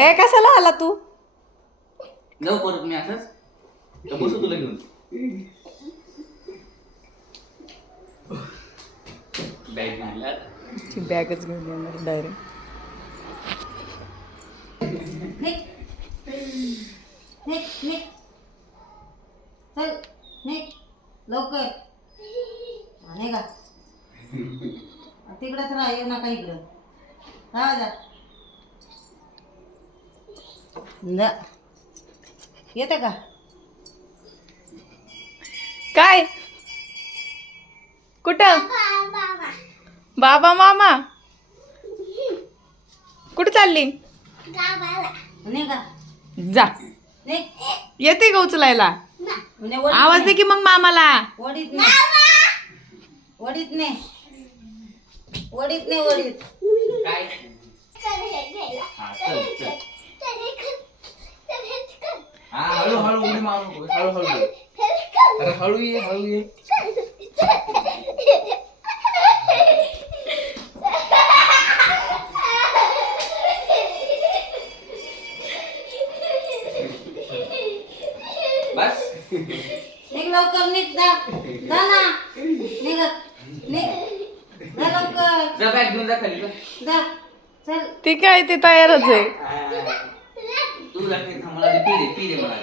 ए कशाला आला तू? जाऊ परत मी असंच तर बसू तुला घेऊन. बॅग घालणार. ती बॅगच घेऊन येणार डायरेक्ट. चल लवकर का तिकडच राहा, येऊ नका इकडं. जा येते का? काय कुठं? बाबा मामा कुठे चालली? नाही का? जा नाही येते का उचलायला? म्हणजे आवाज दे की मग मामाला. वडीत नाही वडीत नाही वडीत नाही वडीत. काय हा चल चल. हा हळूहळू उडी मारू नको. हळूहळू अरे हळू ये. बस निघ लवकर, निघ जा ना, निघ जा लवकर, जा बॅग घेऊन जा खाली. जा चल. ती काय ती तयारच आहे. तू जा मला पी दे मला.